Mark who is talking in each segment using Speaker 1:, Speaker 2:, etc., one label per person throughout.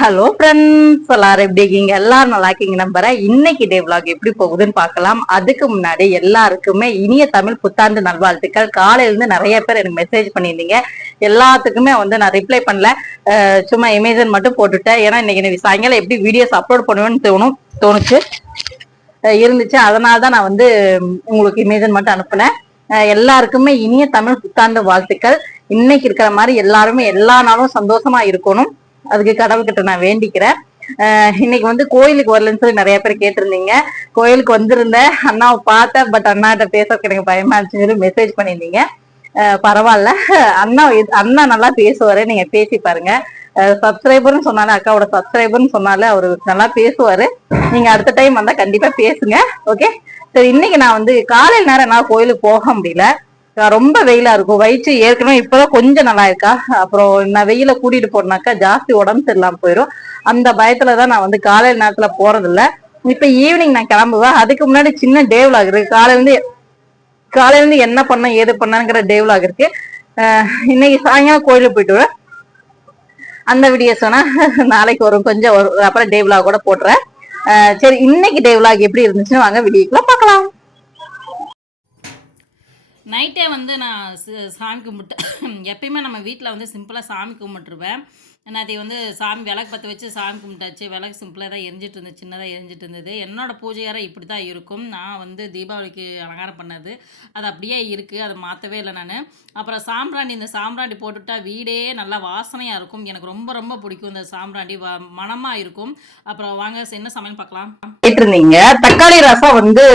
Speaker 1: Hello friends எல்லாரும் எப்படி இருக்கீங்க? எல்லாரும் நல்லா இருக்கீங்க நம்புறேன் இன்னைக்கு டே vlog எப்படி போகுதுன்னு பார்க்கலாம். அதுக்கு முன்னாடி எல்லாருக்குமே இனிய தமிழ் புத்தாண்டு நல்வாழ்த்துக்கள். காலையிலேருந்து நிறைய பேர் எனக்கு மெசேஜ் பண்ணியிருந்தீங்க. எல்லாத்துக்குமே வந்து நான் ரிப்ளை பண்ணல. சும்மா இமேஜன் மட்டும் போட்டுட்டேன். ஏன்னா இன்னைக்கு எனக்கு சாயங்காலம் எப்படி வீடியோஸ் அப்லோட் பண்ணுவேன்னு தோணும் தோணுச்சு. இருந்துச்சு. அதனால தான் நான் வந்து உங்களுக்கு இமேஜன் மட்டும் அனுப்புனேன். எல்லாருக்குமே இனிய தமிழ் புத்தாண்டு வாழ்த்துக்கள். இன்னைக்கு இருக்கிற மாதிரி எல்லாருமே எல்லா நாளும் சந்தோஷமா இருக்கணும். அதுக்கு கடவுள்கிட்ட நான் வேண்டிக்கிறேன். இன்னைக்கு வந்து கோயிலுக்கு வரலன்னு சொல்லி நிறைய பேர் கேட்டிருந்தீங்க. கோயிலுக்கு வந்திருந்தேன். அண்ணாவை பார்த்தேன். பட் அண்ணாட்ட பேசுறதுக்கு எனக்கு பயமா இருந்துச்சுன்னு சொல்லி மெசேஜ் பண்ணியிருந்தீங்க. பரவாயில்ல. அண்ணா இது- அண்ணா நல்லா பேசுவாரு. நீங்க பேசி பாருங்க. சப்ஸ்கிரைபர்னு சொன்னாலே அக்காவோட சப்ஸ்கிரைபர்னு சொன்னாலே அவரு நல்லா பேசுவாரு. நீங்க அடுத்த டைம் வந்தா கண்டிப்பா பேசுங்க. ஓகே சரி இன்னைக்கு நான் வந்து காலையில் நேரம் நான் கோயிலுக்கு போக முடியல. ரொம்ப வெயிலா இருக்கும். வயிற்று ஏற்கனவே இப்பதான் கொஞ்சம் நல்லா இருக்கா அப்புறம் நான் வெயில கூட்டிட்டு போனாக்கா ஜாஸ்தி உடம்பு சரியில்லாம போயிடும் அந்த பயத்துலதான் நான் வந்து காலையில நேரத்துல போறது இல்ல இப்ப ஈவினிங் நான் கிளம்புவேன். அதுக்கு முன்னாடி சின்ன டே இருக்கு. காலையில இருந்து காலையில இருந்து என்ன பண்ண ஏது பண்ணங்கிற டே இருக்கு. இன்னைக்கு சாயங்காலம் கோயிலுக்கு போயிட்டு வரேன் அந்த வீடியோஸ் வேணா நாளைக்கு வரும். கொஞ்சம் வரும் அப்புறம் டே கூட போட்டுறேன். சரி இன்னைக்கு டே எப்படி இருந்துச்சுன்னு வாங்க. வீடியோக்குள்ள பார்க்கலாம்.
Speaker 2: நைட்டே வந்து நான் ச- சாமி கும்பிட்டு எப்பயுமே நம்ம வீட்டில் வந்து சிம்பிளாக சாமி கும்பிட்டுருவேன். நேற்று வந்து சாமி விளக்கு பற்ற வச்சு சாமி கும்பிட்டாச்சு. விளக்கு சிம்பிளாக தான் எரிஞ்சிட்டு இருந்துச்சு சின்னதாக எரிஞ்சிட்டு இருந்தது. என்னோட பூஜை அறை இப்படி தான் இருக்கும். நான் வந்து தீபாவளிக்கு அலங்காரம் பண்ணது. அது அப்படியே இருக்குது அதை மாற்றவே இல்லை நான். அப்புறம் சாம்பிராணி இந்த சாம்பிராணி போட்டுவிட்டா வீடே நல்லா வாசனையாக இருக்கும். எனக்கு ரொம்ப ரொம்ப பிடிக்கும் இந்த சாம்பிராணி. வ மணமாக இருக்கும். அப்புறம் வாங்க என்ன சமையல் பார்க்கலாம்.
Speaker 1: கேட்டிருந்தீங்க. தக்காளி ரசம் வந்து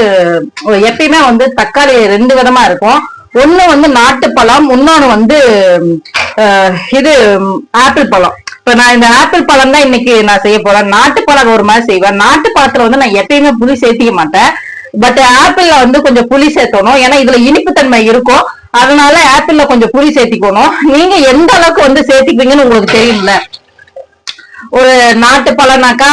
Speaker 1: எப்பயுமே வந்து தக்காளி ரெண்டு விதமாக இருக்கும். ஒன்று வந்து நாட்டு பழம் வந்து இது ஆப்பிள் பழம். இப்ப நான் இந்த ஆப்பிள் பழம் தான் இன்னைக்கு நான் செய்ய போறேன். நாட்டு பழம் ஒரு மாதிரி செய்வேன். நாட்டு பழத்துல வந்து நான் எப்பயுமே புளி சேர்த்திக்க மாட்டேன். பட் ஆப்பிள்ல வந்து கொஞ்சம் புளி சேர்த்தணும். ஏன்னா இதுல இனிப்பு தன்மை இருக்கும். அதனால ஆப்பிள்ல கொஞ்சம் புளி சேர்த்திக்கணும். நீங்க எந்த அளவுக்கு வந்து சேர்த்திப்பீங்கன்னு உங்களுக்கு தெரியல. ஒரு நாட்டு பழம்னாக்கா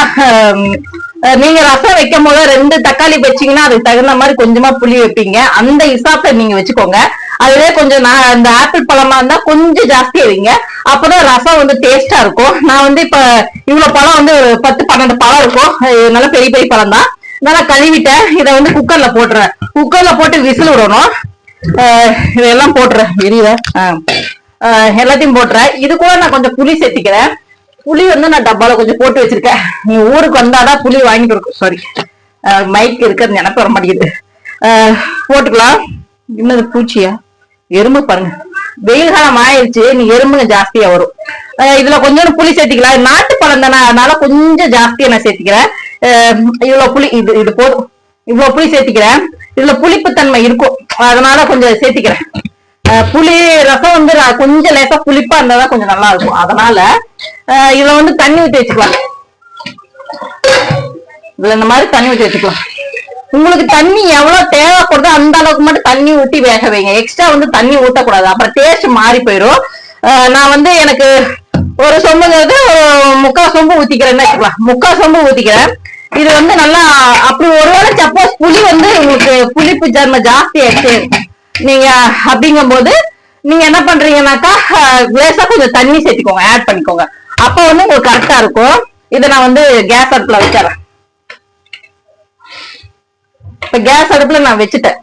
Speaker 1: நீங்க ரசம் வைக்கும் போது ரெண்டு தக்காளி வச்சீங்கன்னா அதுக்கு தகுந்த மாதிரி கொஞ்சமா புளி வைப்பீங்க. அந்த இசாப்பை நீங்க வச்சுக்கோங்க. அதுவே கொஞ்சம் நான் அந்த ஆப்பிள் பழமா இருந்தா கொஞ்சம் ஜாஸ்தியா வைங்க. அப்பதான் ரசம் வந்து டேஸ்டா இருக்கும். நான் வந்து இப்ப இவ்வளவு பழம் வந்து ஒரு பத்து பன்னெண்டு பழம் இருக்கும். நல்லா பெரிய பெரிய பழம் தான். நல்லா கழுவிட்டேன். இதை வந்து குக்கர்ல போட்டுறேன். குக்கர்ல போட்டு விசில் விடணும். இதெல்லாம் போட்டுறேன். எரியுத எல்லாத்தையும் போட்டுறேன். இது கூட நான் கொஞ்சம் புளி சேர்த்திக்கிறேன். புளி வந்து நான் டப்பால கொஞ்சம் போட்டு வச்சிருக்கேன். நீ ஊருக்கு வந்தாதான் புளி வாங்கிட்டு இருக்கும் சாரி மைக் இருக்கிறது நினைப்பு வர மாட்டேங்குது. போட்டுக்கலாம். என்னது பூச்சியா? எறும்பு பாருங்க. வெயில் காலம் ஆயிடுச்சு நீ எறும்புங்க ஜாஸ்தியா வரும். இதுல கொஞ்சோண்டு புளி சேர்த்திக்கலாம். நாட்டு பழம் தானே அதனால கொஞ்சம் ஜாஸ்தியா நான் சேர்த்திக்கிறேன். இவ்வளவு புளி இது இது போதும். இவ்வளவு புளி சேர்த்திக்கிறேன். இதுல புளிப்பு தன்மை இருக்கும். அதனால கொஞ்சம் சேர்த்திக்கிறேன். புளி ரசம் வந்து கொஞ்சம் லேசா புளிப்பா இருந்தாதான் கொஞ்சம் நல்லா இருக்கும். அதனால இதுல வந்து தண்ணி ஊற்றி வச்சுக்கலாம். இதுல இந்த மாதிரி தண்ணி ஊற்றி வச்சுக்கலாம். உங்களுக்கு தண்ணி எவ்வளவு தேவைப்படுதோ அந்த அளவுக்கு மட்டும் தண்ணி ஊத்தி வேக வைங்க. எக்ஸ்ட்ரா வந்து தண்ணி ஊத்தக்கூடாது. அப்புறம் டேஸ்ட் மாறி போயிடும் நான் வந்து எனக்கு ஒரு சொம்புங்கிறது ஒரு முக்கால் சொம்பு ஊத்திக்கிறேன்னு வச்சுக்கலாம். முக்கால் சொம்பு ஊத்திக்கிறேன். இது வந்து நல்லா அப்படி ஒருவேளை சப்போஸ் புளி வந்து உங்களுக்கு புளிப்பு ஜன்ம ஜாஸ்தி ஆயிடுச்சு. நீங்க அப்படிங்கும்போது நீங்க என்ன பண்றீங்கன்னாக்கா கிளேஸா கொஞ்சம் தண்ணி சேர்த்துக்கோங்க. ஆட் பண்ணிக்கோங்க. அப்போ வந்து உங்களுக்கு கரெக்டா இருக்கும். இதை நான் வந்து கேஸ் அடுப்புல வச்சிடறேன். இப்ப கேஸ் அடுப்புல நான் வச்சுட்டேன்.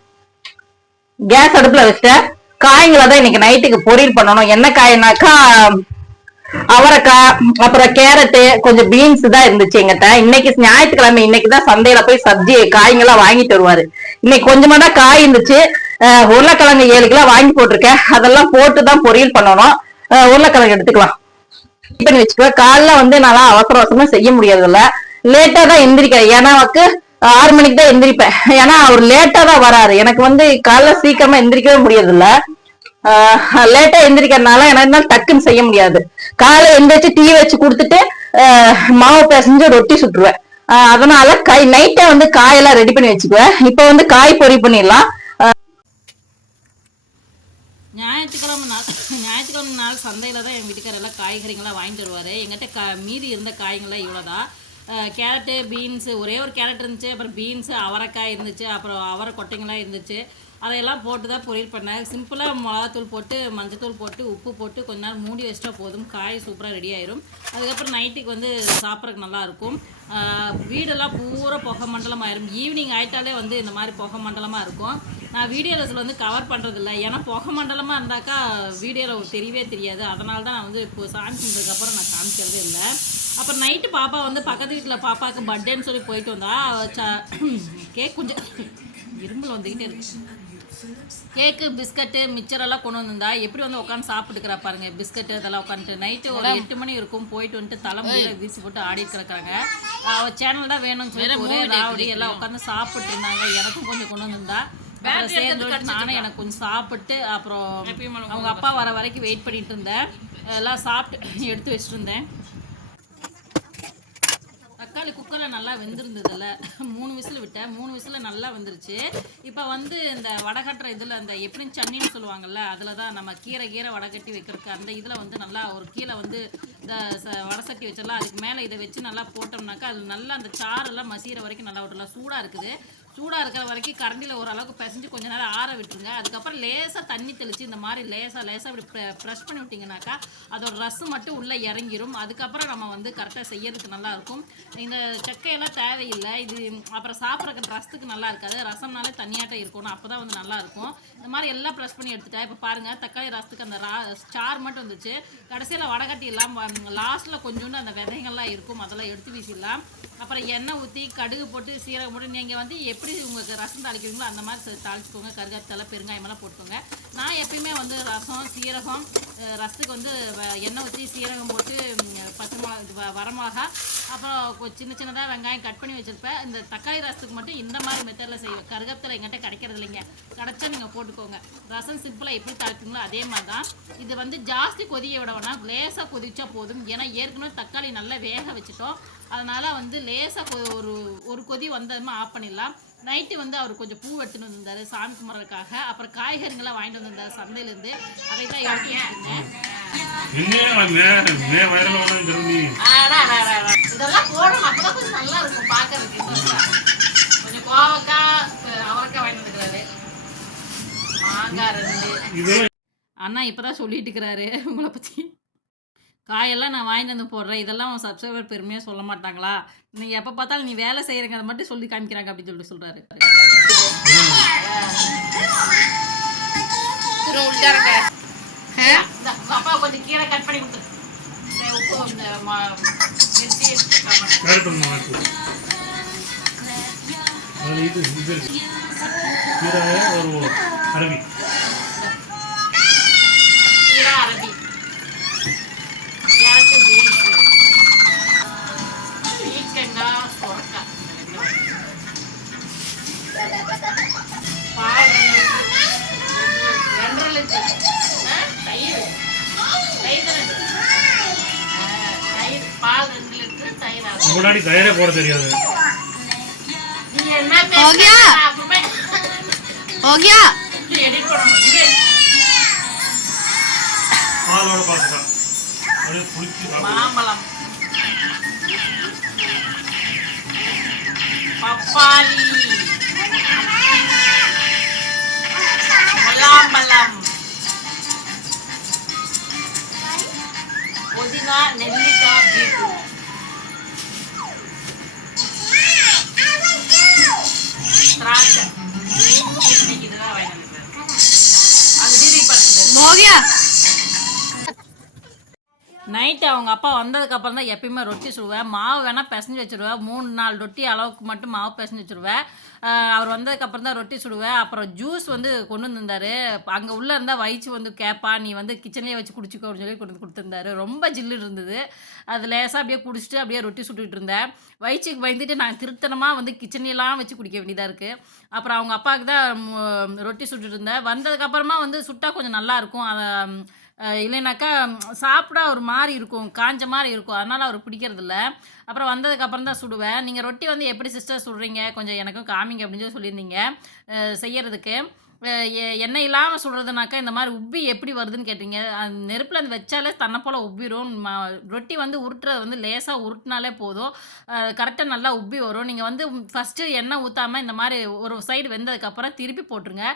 Speaker 1: கேஸ் அடுப்புல வச்சுட்டேன். காய்களை தான் இன்னைக்கு நைட்டுக்கு பொரியல் பண்ணணும். என்ன காய்னாக்கா அவரைக்காய் அப்புறம் கேரட்டு கொஞ்சம் பீன்ஸ் தான் இருந்துச்சு எங்கிட்ட. இன்னைக்கு ஞாயிற்றுக்கிழமை இன்னைக்கு தான் சந்தையில போய் சப்ஜி காய்ங்கெல்லாம் வாங்கிட்டு வருவாரு. இன்னைக்கு கொஞ்சமா தான் காய் இருந்துச்சு. உருளைக்கிழங்கு ஏழு கிலோ வாங்கி போட்டிருக்கேன். அதெல்லாம் போட்டு தான் பொரியல் பண்ணணும். உருளைக்கிழங்கு எடுத்துக்கலாம். பண்ணி வச்சுக்குவேன் காலைல வந்து நல்லா அவசர அவசரமா செய்ய முடியாதுல்ல லேட்டா தான் எந்திரிக்கிறேன். ஏன்னா ஆறு மணிக்கு தான் எந்திரிப்பேன். ஏன்னா அவர் லேட்டா தான் வராரு. எனக்கு வந்து காலைல சீக்கிரமா எந்திரிக்கவே முடியறதில்ல. லேட்டா எந்திரிக்கிறதுனால எனக்கு டக்குன்னு செய்ய முடியாது. காலைல எந்திரிச்சு டீ வச்சு கொடுத்துட்டு மாவு பிசைஞ்சு ரொட்டி சுட்டுருவேன். அதனால காய் நைட்டே வந்து காயெல்லாம் ரெடி பண்ணி வச்சுக்குவேன். இப்போ வந்து காய் பொரி பண்ணிடலாம்.
Speaker 2: ஞாயிற்றுக்கிழமை நாள் ஞாயிற்றுக்கிழமை நாள் சந்தையில் தான் என் வீட்டுக்காரர் எல்லாம் காய்கறிங்களாம் வாங்கிட்டு வருவார். எங்கிட்ட கா மீதி இருந்த காய்ங்களாம் இவ்வளோ தான் கேரட்டு பீன்ஸு ஒரே ஒரு கேரட் இருந்துச்சு அப்புறம் பீன்ஸு அவரைக்காய் இருந்துச்சு அப்புறம் அவரை கொட்டைங்களாம் இருந்துச்சு. அதையெல்லாம் போட்டு தான் பொரியல் பண்ணேன். சிம்பிளாக மிளகாத்தூள் போட்டு மஞ்சத்தூள் போட்டு உப்பு போட்டு கொஞ்ச நேரம் மூடி வச்சிட்டா போதும். காய் சூப்பராக ரெடி ஆயிரும். அதுக்கப்புறம் நைட்டுக்கு வந்து சாப்பிட்றதுக்கு நல்லாயிருக்கும் வீடெல்லாம் பூரா புகை மண்டலம் ஆயிரும் ஈவினிங் ஆயிட்டாலே வந்து இந்த மாதிரி புகை மண்டலமாக இருக்கும். நான் வீடியோவில் வந்து கவர் பண்ணுறதில்ல ஏன்னா புகை மண்டலமாக இருந்தாக்கா வீடியோவில் தெரியவே தெரியாது. அதனால தான் நான் வந்து இப்போ சாமி கும்பிட்டதுக்கப்புறம் நான் காமிக்கிறதே இல்லை. அப்புறம் நைட்டு பாப்பா வந்து பக்கத்து வீட்டில் பாப்பாவுக்கு பர்த்டேன்னு சொல்லி போயிட்டு வந்தா ச- கேக் கொஞ்சம் இரும்பல் வந்துக்கிட்டே இருக்கு. கேக்கு பிஸ்கட்டு மிச்சரெல்லாம் கொண்டு வந்திருந்தா எப்படி வந்து உட்காந்து சாப்பிட்டுக்கிறா பாருங்க பிஸ்கட்டு இதெல்லாம் உட்காந்துட்டு நைட்டு ஒரு எட்டு மணி இருக்கும் போயிட்டு வந்துட்டு தலைமுடியில வீசி போட்டு ஆடி இருக்கிறாங்க அவ சேனல் தான் வேணும்னு சொல்லி ஒரே ராவடி எல்லாம் உட்காந்து சாப்பிட்டு இருந்தாங்க எனக்கும் கொஞ்சம் கொண்டு வந்திருந்தா. நானும் எனக்கு கொஞ்சம் சாப்பிட்டு அப்புறம் அவங்க அப்பா வர வரைக்கும் வெயிட் பண்ணிட்டு இருந்தேன். எல்லாம் சாப்பிட்டு எடுத்து வச்சுட்டு இருந்தேன். தக்காளி குக்கரில் நல்லா வெந்திருந்ததுல. மூணு விசில் விட்டேன். மூணு விசில் நல்லா வந்துருச்சு. இப்போ வந்து இந்த வடகட்டுற இதில் இந்த எப்படி சன்னின்னு சொல்லுவாங்கல்ல அதில் தான் நம்ம கீரை கீரை வடகட்டி வைக்கிறதுக்கு அந்த இதில் வந்து நல்லா ஒரு கீழே வந்து இந்த வடை வடசட்டி வச்சிடலாம். அதுக்கு மேலே இதை வச்சு நல்லா போட்டோம்னாக்கா அது நல்லா அந்த சாரெல்லாம் மசிகிற வரைக்கும் நல்லா விட்டுலாம் சூடாக இருக்குது. சூடாக இருக்கிற வரைக்கும் கரண்டியில் ஓரளவுக்கு பிசைஞ்சு கொஞ்ச நேரம் ஆற விட்டுருங்க. அதுக்கப்புறம் லேசாக தண்ணி தெளித்து இந்த மாதிரி லேசாக லேசாக இப்படி ப்ரெஷ் பண்ணி விட்டிங்கனாக்கா அதோட ரசம் மட்டும் உள்ளே இறங்கிரும். அதுக்கப்புறம் நம்ம வந்து கரெக்டாக செய்யறதுக்கு நல்லாயிருக்கும் இந்த சக்கையெல்லாம் தேவையில்லை. இது அப்புறம் சாப்பிட்றக்கு ரசத்துக்கு நல்லா இருக்காது. ரசம்னாலே தனியாட்டம் இருக்கணும் அப்போ தான் வந்து நல்லாயிருக்கும் இந்த மாதிரி எல்லாம் ப்ரெஷ் பண்ணி எடுத்துட்டா இப்போ பாருங்கள் தக்காளி ரசத்துக்கு அந்த ரா ஸ்டார் மட்டும் வந்துச்சு. கடைசியில் வடகட்டி எல்லாம் லாஸ்ட்டில் கொஞ்சோண்டு அந்த விதைகள்லாம் இருக்கும். அதெல்லாம் எடுத்து வீசிடலாம். அப்புறம் எண்ணெய் ஊற்றி கடுகு போட்டு சீரகம் போட்டு நீங்கள் வந்து எப்படி உங்களுக்கு ரசம் தாளிக்கிறீங்களோ அந்த மாதிரி தாளிச்சிக்கோங்க தாளிச்சுக்கோங்க. கருகாத்தலை பெருங்காயமெல்லாம் போட்டுக்கோங்க. நான் எப்பயுமே வந்து ரசம் சீரகம் ரசத்துக்கு வந்து வ- எண்ணெய் ஊற்றி சீரகம் போட்டு பச்சை மிளகா வரமிளகா அப்புறம் சின்ன சின்னதாக வெங்காயம் கட் பண்ணி வச்சுருப்பேன். இந்த தக்காளி ரசத்துக்கு மட்டும் இந்த மாதிரி மெத்தடில் செய்வேன். கருகத்தில் எங்கிட்ட கிடைக்கிறது இல்லைங்க. கிடச்சா நீங்கள் போட்டுக்கோங்க. ரசம் சிம்பிளாக எப்படி தாளிப்பீங்களோ அதே மாதிரி தான். இது வந்து ஜாஸ்தி கொதிய விட வேணாம். லேசாக கொதிச்சா போதும். ஏன்னா ஏற்கனவே தக்காளி நல்லா வேக வச்சுட்டோம். அதனால் வந்து லேசாக ஒரு ஒரு கொதி வந்ததுமா ஆஃப் பண்ணிடலாம். நைட்டு வந்து அவர் கொஞ்சம் பூ எடுத்துன்னு வந்திருந்தாரு சாமி கும்பிட்றதுக்காக. அப்புறம் காய்கறிங்கெல்லாம் வாங்கிட்டு வந்திருந்தாரு சந்தையிலேருந்து. அதை தான் எடுத்து வச்சுருந்தேன் இதெல்லாம் போடணும். அப்பதான் கொஞ்சம் நல்லா இருக்கும் பார்க்கறதுக்கு. கொஞ்சம் கோவக்காய் அவரைக்காய் வாங்கிட்டு வந்துக்கிறாரு மாங்காய் ரெண்டு. அண்ணா இப்பதான் சொல்லிட்டு இருக்கிறாரு. உங்களை பத்தி. காயெல்லாம் நான் வாங்கிட்டு வந்து போடுறேன். இதெல்லாம் உன் சப்ஸ்கிரைபர் பெருமையாக சொல்ல மாட்டாங்களா? நீ எப்போ பார்த்தாலும் நீ வேலை செய்கிறங்க அதை மட்டும் சொல்லி காமிக்கிறாங்க அப்படின்னு சொல்லிட்டு சொல்கிறாரு அப்பா கொஞ்சம் கீரை கட் பண்ணி
Speaker 3: இது. கீரை ஒரு அரவி. முன்னாடி தயாரே போட தெரியாது
Speaker 2: நீ என்ன பேசுற? நான் அப்புறமே
Speaker 4: हो गया
Speaker 2: edit பண்ணணும். இது
Speaker 3: பாலோட பார்த்துக்கலாம் அப்படியே புளிச்சு சாப்பிடுவோம்.
Speaker 2: மாம்பழம் பப்பாளி முலாம்பழம் புதினா நெல்லிக்காய் பீட்ரூட் திராட்சை. இதெல்லாம் வாங்கிட்டு அது
Speaker 4: வீடியோ
Speaker 2: நைட்டு அவங்க அப்பா வந்ததுக்கப்புறம் தான் எப்பயுமே ரொட்டி சுடுவேன். மாவு வேணால் பிசைஞ்சு வச்சுருவேன். மூணு நாலு ரொட்டி அளவுக்கு மட்டும் மாவு பிசைஞ்சு வச்சுருவேன். அவர் வந்ததுக்கப்புறம் தான் ரொட்டி சுடுவேன். அப்புறம் ஜூஸ் வந்து கொண்டு வந்திருந்தாரு. அங்கே உள்ளே இருந்தால் வயிற்று வந்து கேட்பா நீ வந்து கிச்சன்லேயே வச்சு குடிச்சிக்கோ அப்படின்னு சொல்லி கொண்டு வந்து கொடுத்துருந்தாரு. ரொம்ப ஜில்லு இருந்தது. அது லேசாக அப்படியே குடிச்சிட்டு அப்படியே ரொட்டி சுட்டுட்டு இருந்தேன். வயிற்றுக்கு பயந்துட்டு நான் திருத்தனமாக வந்து கிச்சன்லாம் வச்சு குடிக்க வேண்டியதாக இருக்குது அப்புறம் அவங்க அப்பாவுக்கு தான் ரொட்டி சுட்டுட்டு இருந்தேன். வந்ததுக்கப்புறமா வந்து சுட்டா கொஞ்சம் நல்லாயிருக்கும் அதை இல்லைனாக்கா சாப்பிட ஒரு மாதிரி இருக்கும் காஞ்ச மாதிரி இருக்கும் அதனால் அவர் பிடிக்கிறதில்ல. அப்புறம் வந்ததுக்கப்புறம் தான் சுடுவேன். நீங்கள் ரொட்டி வந்து எப்படி சிஸ்டர் சுடுறீங்க? கொஞ்சம் எனக்கும் காமிங்க அப்படின்னு சொல்லி சொல்லியிருந்தீங்க செய்யறதுக்கு. எண்ணெய் இல்லாமல் சுடுறதுனாக்கா இந்த மாதிரி உப்பி எப்படி வருதுன்னு கேட்டீங்க. அந்த நெருப்பில் அந்த வச்சாலே தன்னை போல் உப்பிடும் ரொட்டி வந்து உருட்டுறது வந்து லேசாக உருட்டினாலே போதும். கரெக்டாக நல்லா உப்பி வரும். நீங்கள் வந்து ஃபஸ்ட்டு எண்ணெய் ஊற்றாமல் இந்த மாதிரி ஒரு சைடு வெந்ததுக்கப்புறம் திருப்பி போட்டுருங்க.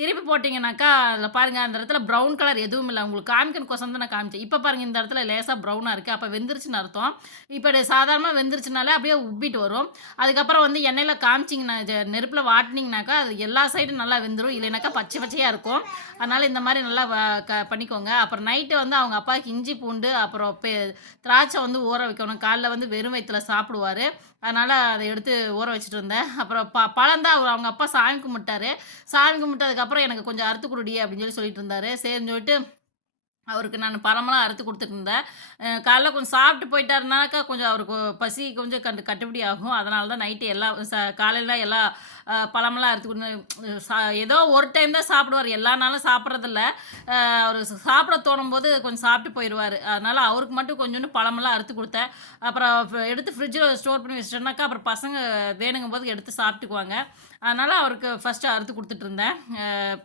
Speaker 2: திருப்பி போட்டிங்கனாக்கா அதில் பாருங்கள் அந்த இடத்துல ப்ரௌன் கலர் எதுவும் இல்லை. உங்களுக்கு காமிக்கணுக்கோசம் தான் நான் காமிச்சேன். இப்போ பாருங்கள் இந்த இடத்துல லேசாக ப்ரௌனாக இருக்குது அப்போ வெந்துருச்சுன்னு அர்த்தம். இப்போ சாதாரணமாக வெந்துருச்சுனாலே அப்படியே உப்பிட்டு வரும். அதுக்கப்புறம் வந்து எண்ணெயில் காமிச்சிங்கன்னா நெருப்பில் வாட்டினீங்கனாக்கா அது எல்லா சைடும் நல்லா வெந்துடும் இல்லைனாக்கா பச்சை பச்சையாக இருக்கும். அதனால் இந்த மாதிரி நல்லா வ- க பண்ணிக்கோங்க. அப்புறம் நைட்டு வந்து அவங்க அப்பாவுக்கு இஞ்சி பூண்டு அப்புறம் பெ திராட்சை வந்து ஊற வைக்கணும். காலைல வந்து வெறும் வயிற்றுல சாப்பிடுவார். அதனால் அதை எடுத்து ஊற வச்சுட்டு இருந்தேன் அப்புறம் ப பழந்தான் அவர் அவங்க அப்பா சாமி கும்பிட்டாரு. சாமி கும்பிட்டதுக்கப்புறம் எனக்கு கொஞ்சம் அறுத்து கொடுடி அப்படின்னு சொல்லி சொல்லிட்டு இருந்தாரு. சரின்னு சொல்லிட்டு அவருக்கு நான் பழமெல்லாம் அறுத்து கொடுத்துட்டு இருந்தேன். காலைல கொஞ்சம் சாப்பிட்டு போயிட்டாருனாக்கா கொஞ்சம் அவருக்கு பசி கொஞ்சம் கண்டு கட்டுப்படி ஆகும். அதனால தான் நைட்டு எல்லா ச காலையில் எல்லா பழமெல்லாம் அறுத்து கொடுத்து சா ஏதோ ஒரு டைம் தான் சாப்பிடுவார். எல்லா நாளும் சாப்பிட்றதில்ல. அவர் சாப்பிட தோணும் போது கொஞ்சம் சாப்பிட்டு போயிடுவார். அதனால் அவருக்கு மட்டும் கொஞ்சோண்டு பழமெல்லாம் அறுத்து கொடுத்தேன். அப்புறம் எடுத்து ஃப்ரிட்ஜில் ஸ்டோர் பண்ணி வச்சிட்டோம்னாக்கா அப்புறம் பசங்க வேணுங்கும் போது எடுத்து சாப்பிட்டுக்குவாங்க. அதனால் அவருக்கு ஃபஸ்ட்டு அறுத்து கொடுத்துட்டு இருந்தேன்.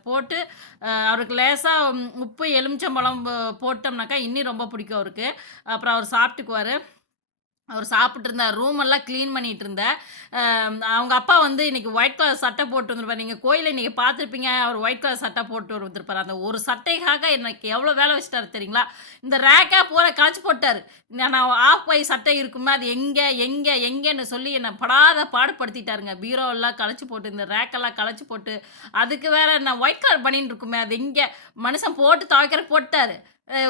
Speaker 2: போட்டு அவருக்கு லேசாக உப்பு எலுமிச்சம்பழம் போ- போட்டோம்னாக்கா இன்னும் ரொம்ப பிடிக்கும் அவருக்கு. அப்புறம் அவர் சாப்பிட்டுக்குவார். அவர் சாப்பிட்டு இருந்தார் ரூம் எல்லாம் க்ளீன் பண்ணிட்டு இருந்தேன் அவங்க அப்பா வந்து இன்னைக்கு ஒயிட் கலர் சட்டை போட்டு வந்திருப்பார். நீங்கள் கோயிலில் இன்றைக்கி பார்த்துருப்பீங்க. அவர் ஒயிட் கலர் சட்டை போட்டு வந்திருப்பார். அந்த ஒரு சட்டைக்காக எனக்கு எவ்வளோ வேலை வச்சுட்டாரு தெரியுங்களா? இந்த ரேக்காக பூரா காய்ச்சி போட்டார். நான் ஆஃப் ஒய் சட்டை இருக்குமே அது எங்கே எங்கே எங்கேன்னு சொல்லி என்னை படாத பாடுபடுத்திட்டாருங்க. பீரோவெல்லாம் களைச்சி போட்டு இந்த ரேக்கெல்லாம் களைச்சி போட்டு அதுக்கு வேறு நான் ஒயிட் கலர் பண்ணின்னு இருக்குமே அது எங்கே? மனுஷன் போட்டு துவைக்கிற போட்டார்.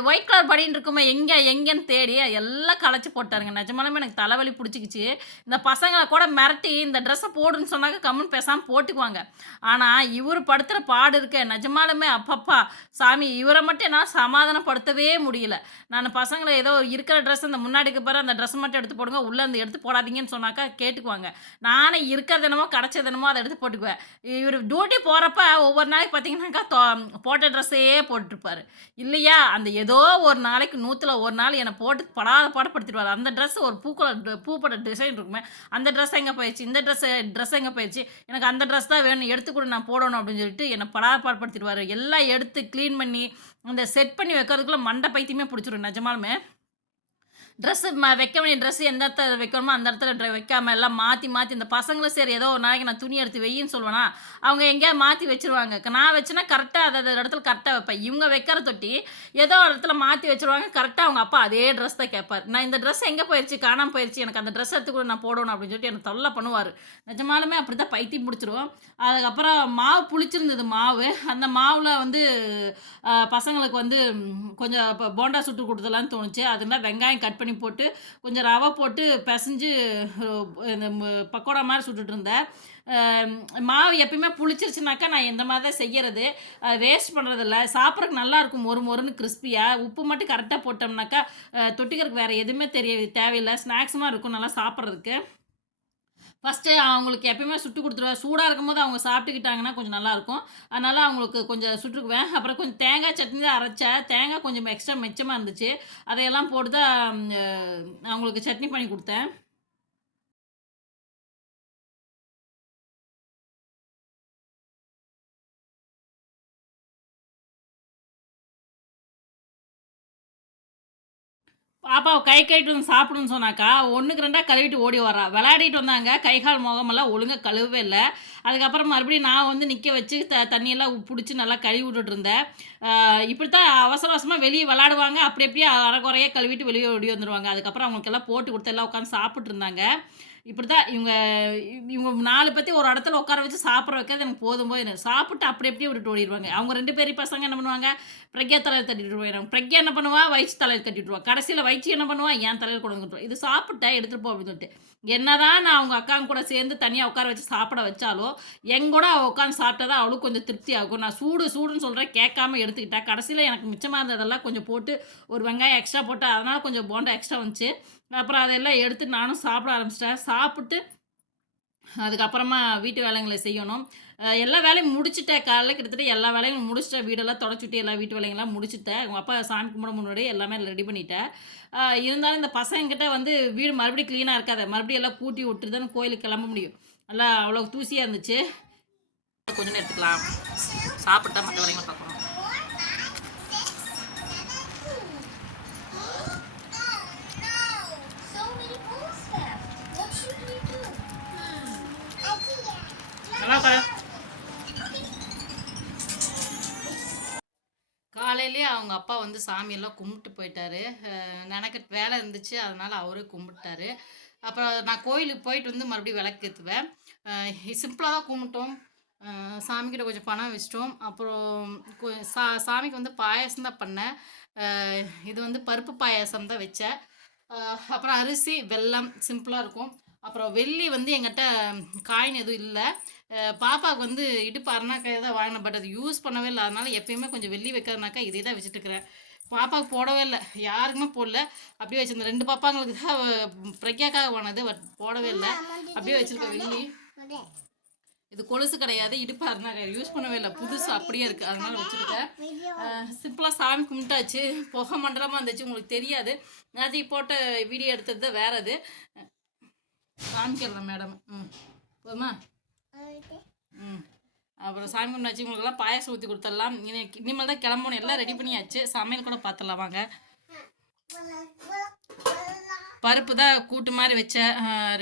Speaker 2: ஒயிட் கலர் படின்னு இருக்குமே எங்கே எங்கேன்னு தேடி எல்லாம் களைச்சி போட்டாருங்க. நிஜமாலுமே எனக்கு தலைவலி பிடிச்சிக்கிச்சு. இந்த பசங்களை கூட மிரட்டி இந்த ட்ரெஸ்ஸை போடுன்னு சொன்னாக்க கம்முன்னு பேசாமல் போட்டுக்குவாங்க. ஆனால் இவர் படுத்துகிற பாடு இருக்க நிஜமாலுமே அப்பப்பா. சாமி இவரை மட்டும் என்னால் சமாதானப்படுத்தவே முடியல. நான் பசங்களை ஏதோ இருக்கிற ட்ரெஸ் இந்த முன்னாடிக்கு பிறகு அந்த ட்ரெஸ் மட்டும் எடுத்து போடுங்க உள்ளே அந்த எடுத்து போடாதீங்கன்னு சொன்னாக்கா கேட்டுக்குவாங்க. நானே இருக்கிறது என்னமோ கிடச்சது என்னமோ அதை எடுத்து போட்டுக்குவேன். இவர் டியூட்டி போகிறப்ப ஒவ்வொரு நாளைக்கு பார்த்தீங்கன்னாக்கா போட்ட ட்ரெஸ்ஸையே போட்டிருப்பார். இல்லையா? அந்த அந்த ஏதோ ஒரு நாளைக்கு நூற்றில் ஒரு நாள் என்னை போட்டு படாத பாடப்படுத்திடுவார் அந்த ட்ரெஸ் ஒரு பூக்கள பூப்பட டிசைன் இருக்குமே அந்த ட்ரெஸ் எங்கே போயிடுச்சு? இந்த ட்ரெஸ் ட்ரெஸ் எங்கே போயிடுச்சு? எனக்கு அந்த ட்ரெஸ் தான் வேணும் எடுத்து கூட நான் போடணும் அப்படின்னு சொல்லிட்டு என்னை படாத பாடப்படுத்திடுவார் எல்லாம் எடுத்து க்ளீன் பண்ணி அந்த செட் பண்ணி வைக்கிறதுக்குள்ளே மண்டை பைத்தியமே பிடிச்சிரும் நிஜமாலுமே. ட்ரெஸ்ஸு வைக்க வேண்டிய ட்ரெஸ் எந்த இடத்துல வைக்கணுமோ அந்த இடத்துல ட்ரெ வைக்காம எல்லாம் மாற்றி மாற்றி இந்த பசங்களும் சரி ஏதோ ஒரு நாளைக்கு நான் துணி எடுத்து வெயின்னு சொல்லுவேன்னா அவங்க எங்கேயாவது மாற்றி வச்சிருவாங்க. நான் வச்சேன்னா கரெக்டாக அதை இடத்துல கரெக்டாக வைப்பேன். இவங்க வைக்கிற தொட்டி ஏதோ ஒரு இடத்துல மாற்றி வச்சிருவாங்க கரெக்டாக அவங்க அப்பா அதே ட்ரெஸ் தான் கேட்பார் நான் இந்த ட்ரெஸ் எங்கே போயிடுச்சு காணாமல் போயிடுச்சு எனக்கு அந்த ட்ரெஸ் எடுத்து கூட நான் போடணும் அப்படின்னு சொல்லிட்டு எனக்கு தொல்லை பண்ணுவார். நிஜமாலுமே அப்படி தான் பைத்தியம் பிடிச்சிரும். அதுக்கப்புறம் மாவு புளிச்சிருந்தது மாவு. அந்த மாவில் வந்து பசங்களுக்கு வந்து கொஞ்சம் போண்டா சுட்டு கொடுத்துலான்னு தோணுச்சு. அதெல்லாம் வெங்காயம் கட் பண்ணி போட்டு கொஞ்சம் ரவை போட்டு பிசைஞ்சு இந்த பக்கோடா மாதிரி சுட்டுட்டு இருந்தேன். மாவு எப்பயுமே புளிச்சிருச்சுனாக்கா நான் இந்த மாதிரி தான் செய்யறது. வேஸ்ட் பண்ணுறதில்ல சாப்பிட்றதுக்கு நல்லா இருக்கும் ஒரு மொறுன்னு கிறிஸ்பியாக உப்பு மட்டும் கரெக்டாக போட்டோம்னாக்கா தொட்டிக்கிறதுக்கு வேறு எதுவுமே தெரிய தேவையில்லை. ஸ்நாக்ஸ் மாதிரி இருக்கும் நல்லா சாப்பிட்றதுக்கு. ஃபஸ்ட்டு அவங்களுக்கு எப்பயுமே சுட்டு கொடுத்துருவேன் சூடாக இருக்கும்போது அவங்க சாப்பிட்டுக்கிட்டாங்கன்னா கொஞ்சம் நல்லாயிருக்கும். அதனால் அவங்களுக்கு கொஞ்சம் சுட்டுக்குவேன் அப்புறம் கொஞ்சம் தேங்காய் சட்னி தான் அரைச்சேன். தேங்காய் கொஞ்சம் எக்ஸ்ட்ரா மிச்சமாக இருந்துச்சு. அதையெல்லாம் போட்டு தான் அவங்களுக்கு சட்னி பண்ணி கொடுத்தேன். பாப்பாவை கை கழுவிட்டு வந்து சாப்பிடுன்னு சொன்னாக்கா ஒன்றுக்கு ரெண்டாக கழுவிட்டு ஓடி வரா விளையாடிட்டு வந்தாங்க. கை கால் முகமெல்லாம் ஒழுங்காக கழுவவே இல்லை. அதுக்கப்புறம் மறுபடியும் நான் வந்து நிற்க வச்சு த தண்ணியெல்லாம் பிடிச்சி நல்லா கழுவி விட்டுட்டு இருந்தேன். இப்படி தான் அவசர அவசரமாக வெளியே விளாடுவாங்க அப்படி அப்படியே அரைக்குறையாக கழுவிட்டு வெளியே ஓடி வந்துடுவாங்க அதுக்கப்புறம் அவங்களுக்கெல்லாம் போட்டு கொடுத்து எல்லாம் உட்காந்து சாப்பிட்ருந்தாங்க இப்படி தான் இவங்க இவங்க நாலு பற்றி ஒரு இடத்துல உட்கார வச்சு சாப்பிட வைக்கிறது எனக்கு போதும் போது எனக்கு. சாப்பிட்டு அப்படி அப்படியே விட்டுட்டு ஓடிடுவாங்க. அவங்க ரெண்டு பேரும் பசங்க என்ன பண்ணுவாங்க? பிரக்யா தலையில் தட்டிட்டு போயிடுவாங்க. பிரக்யா என்ன பண்ணுவா? வயிற்று தலையில் கட்டிட்டுருவா கடைசியில் வயிற்று என்ன பண்ணுவா? என் தலையில் கொண்டு இது சாப்பிட்டா எடுத்துகிட்டு போ அப்படின்னு சொல்லிட்டு. என்னதான் நான் அவங்க அக்காங்க கூட சேர்ந்து தனியாக உட்கார வச்சு சாப்பிட வச்சாலும் எங்கூட அவள் உட்காந்து சாப்பிட்டா தான் அவளுக்கு கொஞ்சம் திருப்தி ஆகும். நான் சூடு சூடுன்னு சொல்கிறேன் கேட்காம எடுத்துக்கிட்டா. கடைசியில் எனக்கு மிச்சமாக இருந்ததெல்லாம் கொஞ்சம் போட்டு ஒரு வெங்காயம் எக்ஸ்ட்ரா போட்டு அதனால் கொஞ்சம் போண்டா எக்ஸ்ட்ரா வந்துச்சு. அப்புறம் அதெல்லாம் எடுத்து நானும் சாப்பிட ஆரம்பிச்சிட்டேன். சாப்பிட்டு அதுக்கப்புறமா வீட்டு வேலைங்களை செய்யணும். எல்லா வேலையும் முடிச்சுட்டேன். காலைல கிட்டத்தட்ட எல்லா வேலையும் முடிச்சிட்டேன். வீடெல்லாம் தொடச்சுட்டு எல்லா வீட்டு வேலைங்கெல்லாம் முடிச்சுட்டேன். உங்கள் அப்பா சாமி கும்பிட முன்னாடி எல்லாமே ரெடி பண்ணிட்டேன். இருந்தாலும் இந்த பசங்கக்கிட்ட வந்து வீடு மறுபடியும் க்ளீனாக இருக்காது. மறுபடியும் எல்லாம் கூட்டி விட்டு தானே கோயிலுக்கு கிளம்ப முடியும். நல்லா அவ்வளோ தூசியாக இருந்துச்சு. கொஞ்சம் எடுத்துக்கலாம். சாப்பிட்டா மற்ற வரைக்கும் பார்க்கணும். காலையிலே காலையிலேயே அவங்க அப்பா வந்து சாமியெல்லாம் கும்பிட்டு போயிட்டாரு. எனக்கு வேலை இருந்துச்சு அதனால அவரே கும்பிட்டாரு. அப்புறம் நான் கோயிலுக்கு போயிட்டு வந்து மறுபடியும் விளக்கு ஏற்றுவேன் சிம்பிளாக தான் கும்பிட்டோம். சாமிக்கிட்ட கொஞ்சம் பணம் வச்சிட்டோம். அப்புறம் சா சாமிக்கு வந்து பாயசம் தான் பண்ணேன். இது வந்து பருப்பு பாயாசம் தான் வச்சேன். அப்புறம் அரிசி வெல்லம் சிம்பிளாக இருக்கும். அப்புறம் வெள்ளி வந்து எங்கிட்ட காயின் எதுவும் இல்லை. பாப்பாவுக்கு வந்து இடுப்பு அரணாக்காய் தான் வாங்கினேன் பட் அது யூஸ் பண்ணவே இல்லை. அதனால் எப்பயுமே கொஞ்சம் வெள்ளி வைக்கிறனாக்கா இதே தான் வச்சுட்டுருக்கிறேன் பாப்பாவுக்கு போடவே இல்லை. யாருக்குமே போடல. அப்படியே வச்சுருந்தேன். ரெண்டு பாப்பாங்களுக்கு தான் பிரக்யாக்காக வாங்கினது பட் போடவே இல்லை. அப்படியே வச்சிருக்கேன் வெள்ளி. இது கொலுசு கிடையாது. இடுப்பு அரணாக்காய் யூஸ் பண்ணவே இல்லை. புதுசு அப்படியே இருக்குது அதனால் வச்சுருக்கேன். சிம்பிளாக சாமி கும்பிட்டாச்சு. புகை மண்டலமாக இருந்துச்சு. உங்களுக்கு தெரியாது. நேற்றுக்கு போட்ட வீடியோ எடுத்தது தான் வேற அது காமிக்கிறேன் மேடம். ம். போதுமா? அப்புறம் சாமி கும்பிடாச்சு உங்களுக்குலாம் பாயசம் ஊற்றி கொடுத்துடலாம். இனிமேல் தான் கிளம்பணும். எல்லாம் ரெடி பண்ணியாச்சு. சமையல் கூட பார்த்துடலாம். வாங்க. பருப்பு தான் கூட்டு மாதிரி வச்ச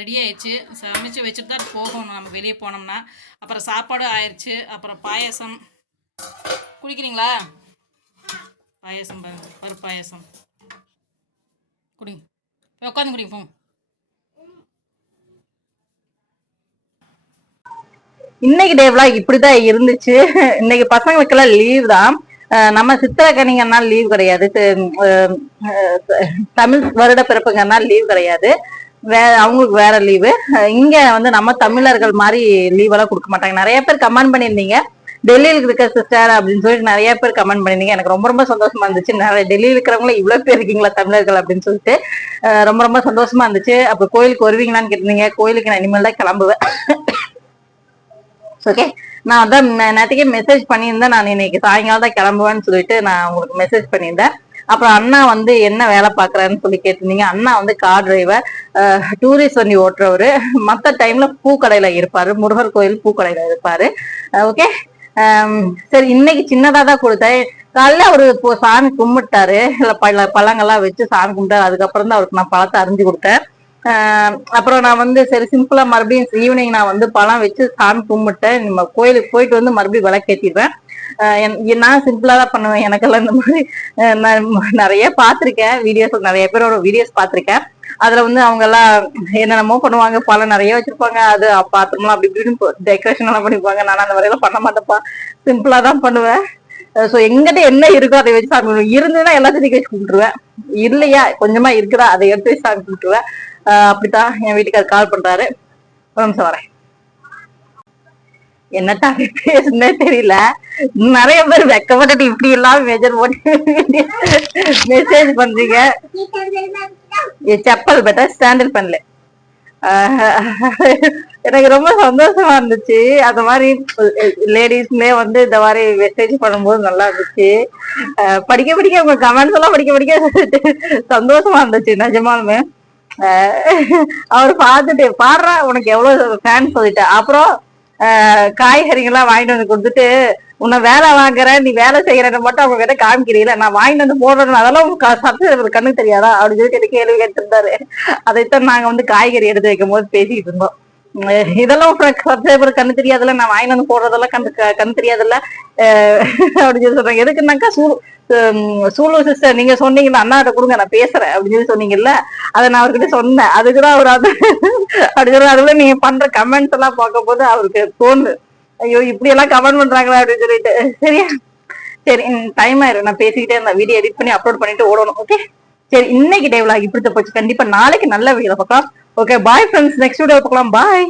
Speaker 2: ரெடி ஆயிடுச்சு. சமைச்சு வச்சுட்டு தான் போகணும். நம்ம வெளியே போனோம்னா. அப்புறம் சாப்பாடு ஆயிடுச்சு அப்புறம் பாயாசம். குடிக்கிறீங்களா? பாயாசம் பருப்பு பாயாசம். குடிங்க. உட்காந்து குடிங்க போங்க.
Speaker 1: இன்னைக்கு டேவ்லாம் இப்படிதான் இருந்துச்சு. இன்னைக்கு பசங்களுக்கெல்லாம் லீவ் தான். நம்ம சித்திரக்கணிங்கன்னா லீவ் கிடையாது. தமிழ் வருட பிறப்புங்கன்னா லீவ் கிடையாது. வேற அவங்களுக்கு வேற லீவு இங்க வந்து நம்ம தமிழர்கள் மாதிரி லீவ் எல்லாம் கொடுக்க மாட்டாங்க. நிறைய பேர் கமெண்ட் பண்ணியிருந்தீங்க. டெல்லியில் இருக்க சிஸ்டர் அப்படின்னு சொல்லிட்டு நிறைய பேர் கமெண்ட் பண்ணியிருந்தீங்க. எனக்கு ரொம்ப ரொம்ப சந்தோஷமா இருந்துச்சு. நிறைய டெல்லியில் இருக்கிறவங்கள இவ்வளவு பேர் இருக்கீங்களா தமிழர்கள் அப்படின்னு சொல்லிட்டு. ரொம்ப ரொம்ப சந்தோஷமா இருந்துச்சு. அப்ப கோயிலுக்கு வருவீங்களான்னு கேட்டிருந்தீங்க. கோயிலுக்கு நான் இனிமேல் தான் கிளம்புவேன். ஓகே நான் அதான் நேற்றுக்கே மெசேஜ் பண்ணியிருந்தேன். நான் இன்னைக்கு சாயங்காலம் தான் கிளம்புவேன்னு சொல்லிட்டு நான் உங்களுக்கு மெசேஜ் பண்ணியிருந்தேன். அப்புறம் அண்ணா வந்து என்ன வேலை பார்க்குறாருன்னு சொல்லி கேட்டிருந்தீங்க. அண்ணா வந்து கார் டிரைவர் டூரிஸ்ட் வண்டி ஓட்டுறவர். மற்ற டைம்ல பூக்கடையில இருப்பாரு. முருகர் கோயில் பூக்கடையில இருப்பாரு. ஓகே சரி இன்னைக்கு சின்னதா தான் கொடுத்தேன். காலைல அவரு இப்போ சாமி கும்பிட்டாரு. இல்ல பழ பழங்கள்லாம் வச்சு சாமி கும்பிட்டாரு. அதுக்கப்புறம் தான் அவருக்கு நான் பழத்தை அறிஞ்சு கொடுத்தேன். அப்புறம் நான் வந்து சரி சிம்பிளா மறுபடியும் ஈவினிங் நான் வந்து பழம் வச்சு சாமி கும்பிட்டேன். நம்ம கோயிலுக்கு போயிட்டு வந்து மறுபடியும் விளக்கேற்றிடுவேன் நான் சிம்பிளா தான் பண்ணுவேன். எனக்கெல்லாம் இந்த மாதிரி நான் நிறைய பார்த்துருக்கேன். வீடியோஸ் நிறைய பேரோட வீடியோஸ் பார்த்துருக்கேன். அதுல வந்து அவங்க எல்லாம் என்னென்னமோ பண்ணுவாங்க. பழம் நிறைய வச்சிருப்பாங்க. அது பாத்திரம்லாம் அப்படி இப்படின்னு டெக்கரேஷன் எல்லாம் பண்ணிப்பாங்க. நான் அந்த மாதிரியெல்லாம் பண்ண மாட்டேன்ப்பா. சிம்பிளா தான் பண்ணுவேன். ஸோ எங்கிட்ட என்ன இருக்கோ அதை வச்சு சாமி இருந்ததுன்னா எல்லாத்தையும் வச்சு கும்பிட்டுருவேன். இல்லையா? கொஞ்சமா இருக்குதா? அதை எடுத்து வச்சு சாமி கும்பிட்டுருவேன். அப்படித்தான் என் வீட்டுக்கு கால் பண்றாரு. ஒரு நிமிஷம் வரேன். என்ன டாபிக் பேசுனே தெரியல. நிறைய பேர் வெக்கப்பட்டு இப்படி எல்லாம் மேஜர் போட்டு மெசேஜ் பண்றீங்க. செப்பல் பெட்டா ஸ்டாண்டில் பண்ணல. எனக்கு ரொம்ப சந்தோஷமா இருந்துச்சு. அந்த மாதிரி லேடிஸ்மே வந்து இந்த மாதிரி மெசேஜ் பண்ணும்போது நல்லா இருந்துச்சு. படிக்க படிக்க உங்க கமெண்ட்ஸ் எல்லாம் படிக்க படிக்க சந்தோஷமா இருந்துச்சு நிஜமாலுமே. அவர் பார்த்துட்டு பாடுறா உனக்கு எவ்வளவு ஃபேன் சொல்லிட்டு. அப்புறம் காய்கறிகள்லாம் வாங்கிட்டு வந்து கொடுத்துட்டு உன்னை வேலை வாங்குறேன் நீ வேலை செய்யறன்னு மட்டும் அவங்க கிட்ட காமிக்கிறீங்க நான் வாங்கிட்டு வந்து போடுறேன் அதெல்லாம் உங்க சப்ஸ்கிரைபர் கண்ணுக்கு தெரியாதா? அப்படின்னு சொல்லிட்டு கேள்வி கேட்டிருந்தாரு. அதைத்தான் நாங்க வந்து காய்கறி எடுத்து வைக்கும் போது பேசிட்டு இருந்தோம் இதெல்லாம் சப்ஸ்கிரைபர் கண்ணு தெரியாதுல்ல நான் வாங்கிட்டு வந்து போடுறதெல்லாம் கண்ணு கண்ணு தெரியாதுல்ல? அப்படின்னு சொல்லி சொல்றாங்க எதுக்குன்னாக்கா சூ சூலு சிஸ்டர் நீங்க சொன்னீங்கல்ல அண்ணாட்ட கொடுங்க நான் பேசுறேன் அப்படின்னு சொல்லி சொன்னீங்கல்ல அதை நான் அவர்கிட்ட சொன்னேன். அதுக்குதான் அவர் அது அப்படி சொல்ற அதுல நீங்க பண்ற கமெண்ட்ஸ் எல்லாம் பார்க்கும்போது அவருக்கு தோணு ஐயோ இப்படி எல்லாம் கமெண்ட் பண்றாங்களா அப்படின்னு சொல்லிட்டு. சரியா? சரி டைம் ஆயிரும். நான் பேசிக்கிட்டே இருந்தேன். வீடியோ எடிட் பண்ணி அப்லோட் பண்ணிட்டு ஓடணும் ஓகே சரி இன்னைக்கு டே vlog இப்படி போச்சு. கண்டிப்பா நாளைக்கு நல்ல வீடியோ பார்க்கலாம். Okay bye friends next video பார்க்கலாம். பாய்